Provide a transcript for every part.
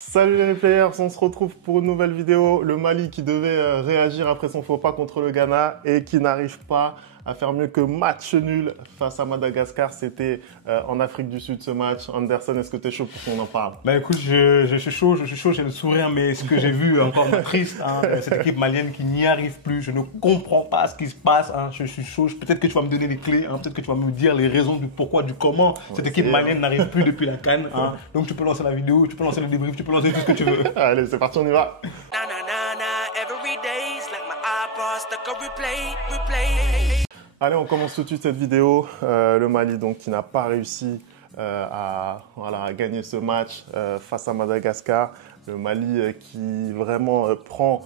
Salut les players, on se retrouve pour une nouvelle vidéo. Le Mali qui devait réagir après son faux pas contre le Ghana et qui n'arrive pas à faire mieux que match nul face à Madagascar. C'était en Afrique du Sud ce match. Anderson, est-ce que tu es chaud pour qu'on en parle? Bah écoute, je suis chaud, j'ai le sourire, mais ce que j'ai vu encore triste, cette équipe malienne qui n'y arrive plus, je ne comprends pas ce qui se passe, je suis chaud, peut-être que tu vas me donner les clés, peut-être que tu vas me dire les raisons du pourquoi, du comment cette équipe malienne n'arrive plus depuis la CAN. Donc tu peux lancer la vidéo, tu peux lancer le débrief, tu peux lancer tout ce que tu veux. Allez, c'est parti, on y va. Allez, on commence tout de suite cette vidéo. Le Mali donc qui n'a pas réussi à gagner ce match face à Madagascar. Le Mali qui vraiment prend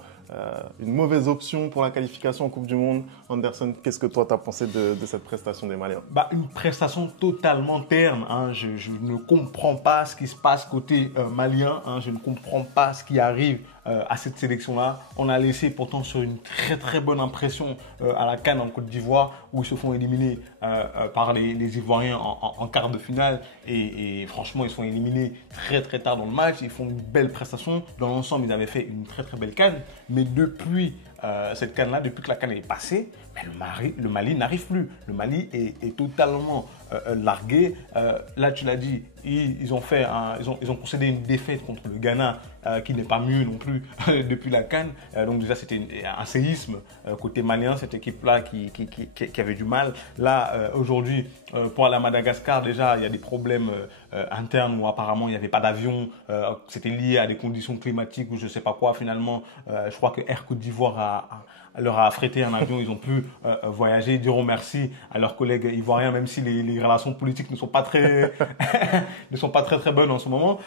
une mauvaise option pour la qualification en Coupe du Monde. Anderson, qu'est-ce que toi tu as pensé de cette prestation des Maliens? Une prestation totalement terne. Je ne comprends pas ce qui se passe côté malien. Je ne comprends pas ce qui arrive à cette sélection-là. On a laissé pourtant sur une très très bonne impression à la CAN en Côte d'Ivoire où ils se font éliminer par les Ivoiriens en quart de finale. Et franchement, ils sont éliminés très très tard dans le match. Ils font une belle prestation. Dans l'ensemble, ils avaient fait une très très belle CAN. Mais depuis cette CAN-là, depuis que la CAN est passée, le Mali n'arrive plus. Le Mali est totalement largué. Là, tu l'as dit, ils ont concédé une défaite contre le Ghana qui n'est pas mieux non plus depuis la CAN. Donc déjà, c'était un séisme côté malien, cette équipe-là qui avait du mal. Là, aujourd'hui, pour aller à Madagascar, déjà, il y a des problèmes internes où apparemment, il n'y avait pas d'avion. C'était lié à des conditions climatiques ou je ne sais pas quoi. Finalement, je crois que Air Côte d'Ivoire leur a affrété un avion, ils ont pu voyager, diront merci à leurs collègues ivoiriens, même si les relations politiques ne sont pas très, ne sont pas très bonnes en ce moment.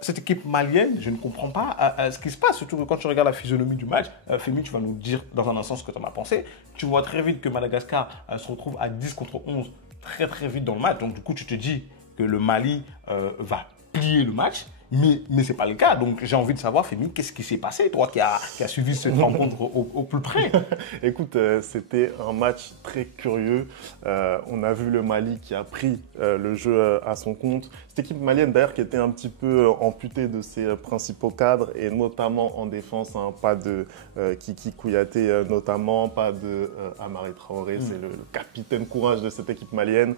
Cette équipe malienne, je ne comprends pas ce qui se passe, surtout que quand tu regardes la physionomie du match, Femi, tu vas nous dire dans un instant ce que tu en as pensé. Tu vois très vite que Madagascar se retrouve à 10 contre 11 très très vite dans le match. Donc du coup, tu te dis que le Mali va plier le match. Mais ce n'est pas le cas. Donc, j'ai envie de savoir, Femi, qu'est-ce qui s'est passé, toi qui as suivi cette rencontre au plus près? Écoute, c'était un match très curieux. On a vu le Mali qui a pris le jeu à son compte. Cette équipe malienne, d'ailleurs, qui était un petit peu amputée de ses principaux cadres, et notamment en défense, pas de Kiki Kouyaté, notamment, pas de Amari Traoré. C'est le capitaine courage de cette équipe malienne.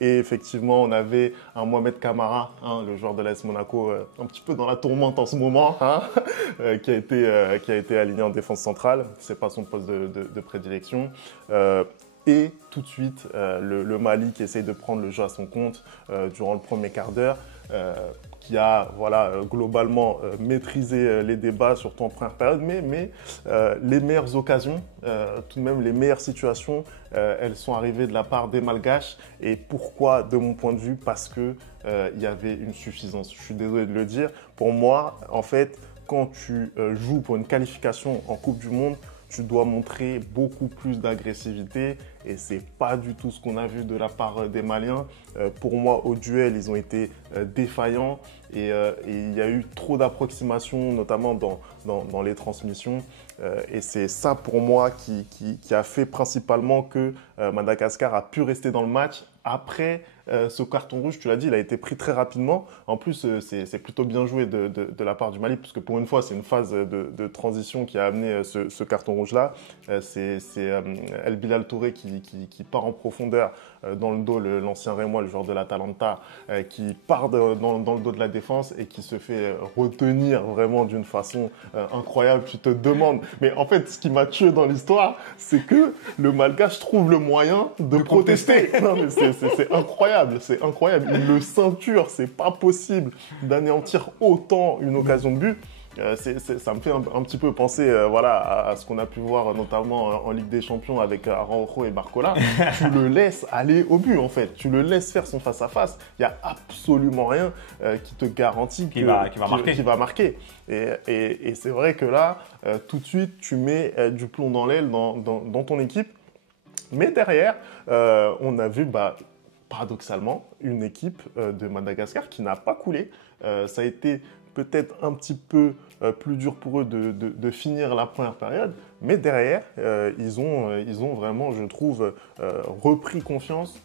Et effectivement, on avait un Mohamed Kamara, le joueur de l'AS Monaco, un petit peu dans la tourmente en ce moment, qui a été aligné en défense centrale. C'est pas son poste de prédilection. Et tout de suite, le Mali qui essaye de prendre le jeu à son compte durant le premier quart d'heure, qui a globalement maîtrisé les débats, surtout en première période, mais les meilleures occasions, tout de même les meilleures situations, elles sont arrivées de la part des Malgaches. Et pourquoi, de mon point de vue? Parce que il y avait une suffisance. Je suis désolé de le dire. Pour moi, en fait, quand tu joues pour une qualification en Coupe du Monde, tu dois montrer beaucoup plus d'agressivité et c'est pas du tout ce qu'on a vu de la part des Maliens. Pour moi, au duel, ils ont été défaillants et il y a eu trop d'approximations, notamment dans les transmissions. Et c'est ça pour moi qui a fait principalement que Madagascar a pu rester dans le match. Après ce carton rouge, tu l'as dit, il a été pris très rapidement. En plus, c'est plutôt bien joué de la part du Mali, puisque pour une fois, c'est une phase de transition qui a amené ce carton rouge-là. C'est El Bilal Touré qui part en profondeur dans le dos, l'ancien Rémois, le joueur de l'Atalanta, qui part dans le dos de la défense et qui se fait retenir vraiment d'une façon incroyable. Tu te demandes, mais en fait, ce qui m'a tué dans l'histoire, c'est que le Malgache trouve le moyen de protester. Non, mais c'est incroyable, c'est incroyable. Il le ceinture, c'est pas possible d'anéantir autant une occasion de but. Ça me fait un petit peu penser à ce qu'on a pu voir notamment en Ligue des Champions avec Araujo et Barcola. Tu le laisses aller au but en fait, tu le laisses faire son face-à-face. Il n'y a absolument rien qui te garantit qu'il va marquer. Et c'est vrai que là, tout de suite, tu mets du plomb dans l'aile dans ton équipe. Mais derrière, on a vu paradoxalement une équipe de Madagascar qui n'a pas coulé. Ça a été peut-être un petit peu plus dur pour eux de finir la première période, mais derrière, ils ont vraiment, je trouve, repris confiance.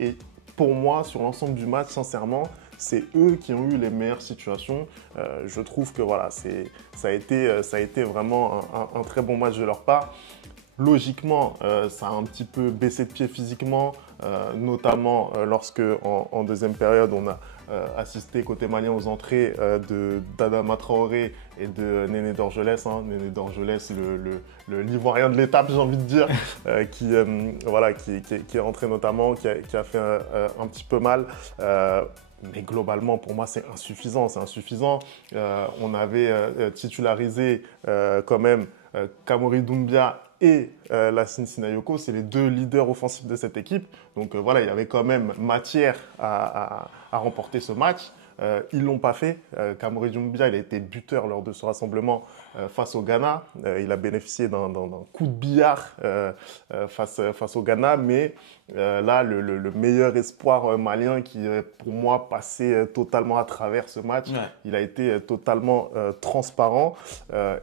Et pour moi, sur l'ensemble du match, sincèrement, c'est eux qui ont eu les meilleures situations. Je trouve que voilà, ça a été vraiment un très bon match de leur part. Logiquement, ça a un petit peu baissé de pied physiquement, notamment lorsque en deuxième période, on a assisté côté malien aux entrées d'Adama Traoré et de Néné Dorgelès. Néné Dorgelès, l'Ivoirien de l'étape, j'ai envie de dire, qui est rentré notamment, qui a fait un petit peu mal. Mais globalement, pour moi, c'est insuffisant. On avait titularisé quand même Kamori Doumbia et Lassine Sinayoko, c'est les deux leaders offensifs de cette équipe. Donc voilà, il y avait quand même matière à remporter ce match. Ils ne l'ont pas fait. Kamori Doumbia, il a été buteur lors de ce rassemblement face au Ghana. Il a bénéficié d'un coup de billard face au Ghana. Mais là, le meilleur espoir malien qui, pour moi, passé totalement à travers ce match, il a été totalement transparent.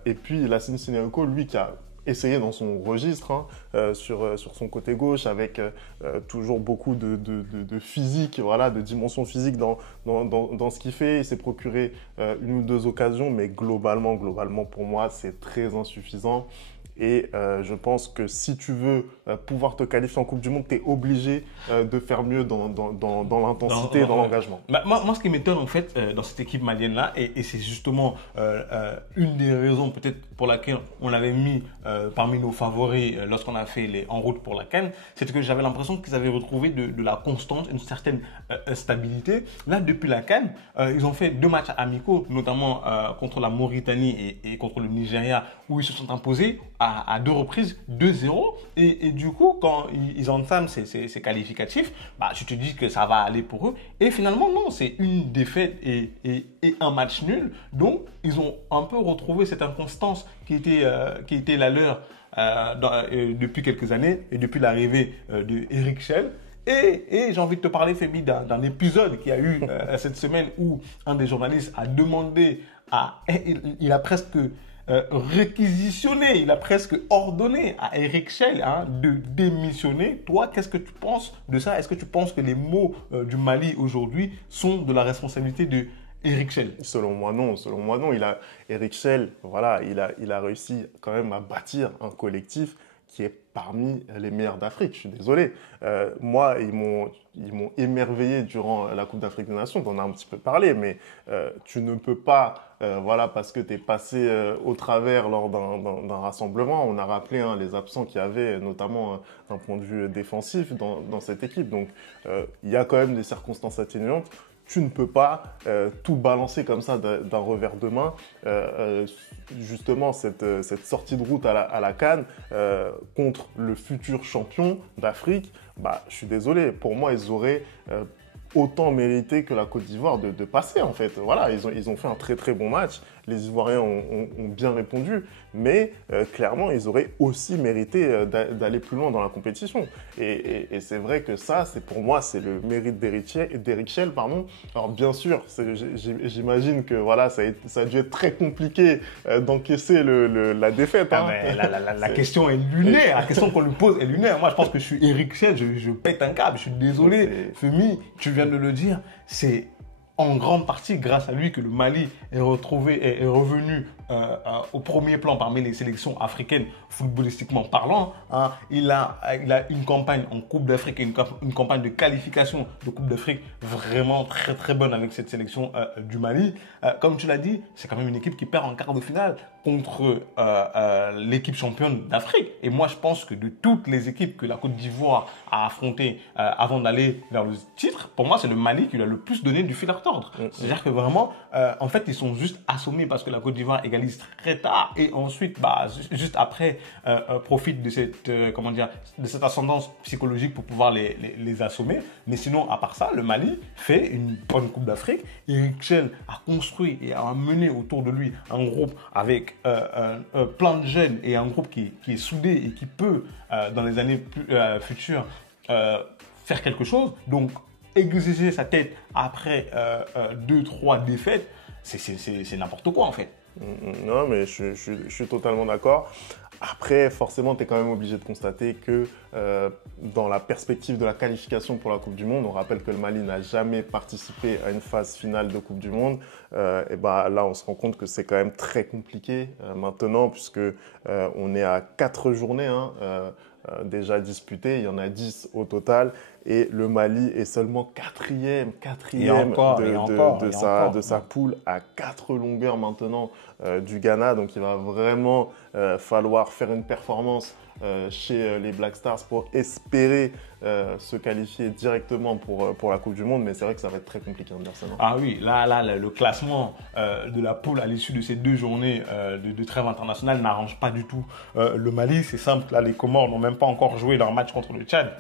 Et puis, Lassine Sinayoko, lui, qui a essayé dans son registre, sur son côté gauche, avec toujours beaucoup de physique, voilà, de dimension physique dans ce qu'il fait. Il s'est procuré une ou deux occasions, mais globalement, pour moi, c'est très insuffisant. Et je pense que si tu veux pouvoir te qualifier en Coupe du Monde, tu es obligé de faire mieux dans l'intensité et dans l'engagement. Moi, ce qui m'étonne en fait dans cette équipe malienne-là, et c'est justement une des raisons peut-être pour laquelle on l'avait mis parmi nos favoris lorsqu'on a fait les En route pour la CAN, c'est que j'avais l'impression qu'ils avaient retrouvé de la constance, une certaine stabilité. Là, depuis la CAN, ils ont fait 2 matchs amicaux, notamment contre la Mauritanie et contre le Nigeria, où ils se sont imposés à 2 reprises 2-0. Et du coup, quand ils entament ces qualificatifs, bah, tu te dis que ça va aller pour eux. Et finalement, non, c'est une défaite et un match nul. Donc, ils ont un peu retrouvé cette inconstance qui était la leur depuis quelques années et depuis l'arrivée de Eric Schell. Et j'ai envie de te parler, Fébi, d'un épisode qu'il y a eu cette semaine où un des journalistes a demandé il a presque réquisitionné, il a presque ordonné à Eric Schell de démissionner. Toi, qu'est-ce que tu penses de ça? Est-ce que tu penses que les mots du Mali aujourd'hui sont de la responsabilité de Eric Schell? Selon moi, non. Eric Schell, voilà, il a réussi quand même à bâtir un collectif qui est parmi les meilleurs d'Afrique. Je suis désolé. Moi, ils m'ont émerveillé durant la Coupe d'Afrique des Nations. On en a un petit peu parlé, mais tu ne peux pas, voilà, parce que tu es passé au travers lors d'un rassemblement. On a rappelé les absents qu'il y avait, notamment d'un point de vue défensif dans cette équipe. Donc, il y a quand même des circonstances atténuantes. Tu ne peux pas tout balancer comme ça d'un revers de main. Justement, cette sortie de route à la CAN contre le futur champion d'Afrique, bah, je suis désolé. Pour moi, ils auraient autant mérité que la Côte d'Ivoire de passer, en fait. Voilà, ils ont fait un très très bon match. Les Ivoiriens ont bien répondu, mais clairement, ils auraient aussi mérité d'aller plus loin dans la compétition. Et c'est vrai que ça, pour moi, c'est le mérite d'Eric Schell, pardon. Alors bien sûr, j'imagine que voilà, ça a dû être très compliqué d'encaisser la défaite. Mais la question est lunaire. La question qu'on lui pose est lunaire. Moi, je pense que je suis Eric Schell, je pète un câble. Je suis désolé, Femi, tu viens de le dire. C'est en grande partie grâce à lui que le Mali est revenu au premier plan parmi les sélections africaines footballistiquement parlant. Il a une campagne en Coupe d'Afrique et une campagne de qualification de Coupe d'Afrique vraiment très très bonne avec cette sélection du Mali. Comme tu l'as dit, c'est quand même une équipe qui perd en quart de finale contre l'équipe championne d'Afrique. Et moi, je pense que de toutes les équipes que la Côte d'Ivoire a affrontées avant d'aller vers le titre, pour moi, c'est le Mali qui lui a le plus donné du fil à retordre. C'est-à-dire que vraiment, en fait, ils sont juste assommés parce que la Côte d'Ivoire égalise très tard et ensuite, juste après, profite de cette ascendance psychologique pour pouvoir les assommer. Mais sinon, à part ça, le Mali fait une bonne Coupe d'Afrique. Eric Schell a construit et a mené autour de lui un groupe avec plein de jeunes et un groupe qui est soudé et qui peut, dans les années futures, faire quelque chose. Donc, exiger sa tête après 2-3 défaites, c'est n'importe quoi en fait. Non, mais je suis totalement d'accord. Après, forcément, tu es quand même obligé de constater que dans la perspective de la qualification pour la Coupe du Monde, on rappelle que le Mali n'a jamais participé à une phase finale de Coupe du Monde. Et bah, là, on se rend compte que c'est quand même très compliqué maintenant, puisque on est à 4 journées déjà disputées. Il y en a 10 au total. Et le Mali est seulement quatrième de sa poule à 4 longueurs maintenant du Ghana. Donc, il va vraiment falloir faire une performance chez les Black Stars pour espérer se qualifier directement pour la Coupe du Monde. Mais c'est vrai que ça va être très compliqué, Anderson. Ah oui, là, le classement de la poule à l'issue de ces 2 journées de trêve internationale n'arrange pas du tout le Mali. C'est simple, là, les Comores n'ont même pas encore joué leur match contre le Tchad.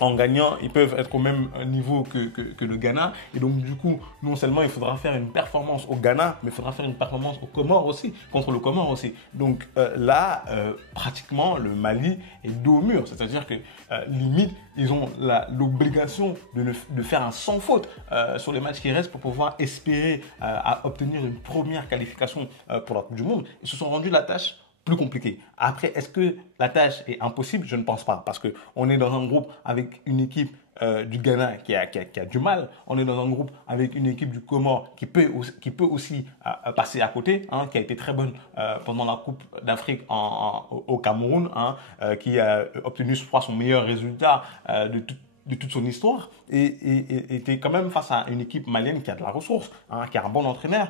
En gagnant, ils peuvent être au même niveau que le Ghana. Et donc, du coup, non seulement il faudra faire une performance au Ghana, mais il faudra faire une performance au Comores aussi, contre le Comores aussi. Donc là, pratiquement, le Mali est dos au mur. C'est-à-dire que, limite, ils ont l'obligation de faire un sans faute sur les matchs qui restent pour pouvoir espérer à obtenir une première qualification pour la Coupe du Monde. Ils se sont rendus la tâche plus compliqué. Après, est-ce que la tâche est impossible? Je ne pense pas, parce qu'on est dans un groupe avec une équipe du Ghana qui a du mal. On est dans un groupe avec une équipe du Comore qui peut aussi passer à côté, qui a été très bonne pendant la Coupe d'Afrique au Cameroun, qui a obtenu, je crois, son meilleur résultat de toute son histoire, et était quand même face à une équipe malienne qui a de la ressource, qui a un bon entraîneur,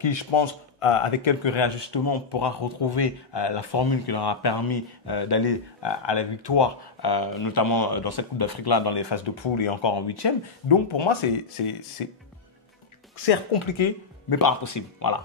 qui, je pense, avec quelques réajustements, pourra retrouver la formule qui leur a permis d'aller à la victoire, notamment dans cette Coupe d'Afrique-là, dans les phases de poule et encore en 8e. Donc pour moi, c'est certes compliqué, mais pas impossible. Voilà.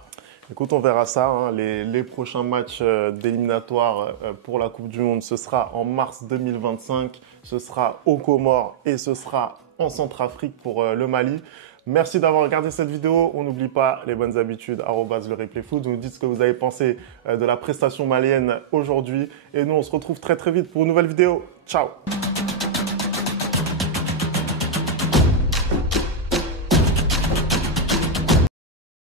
Écoute, on verra ça. Les prochains matchs d'éliminatoire pour la Coupe du Monde, ce sera en mars 2025. Ce sera aux Comores et ce sera en Centrafrique pour le Mali. Merci d'avoir regardé cette vidéo. On n'oublie pas les bonnes habitudes, @lereplayfoot. Vous nous dites ce que vous avez pensé de la prestation malienne aujourd'hui. Et nous, on se retrouve très très vite pour une nouvelle vidéo. Ciao!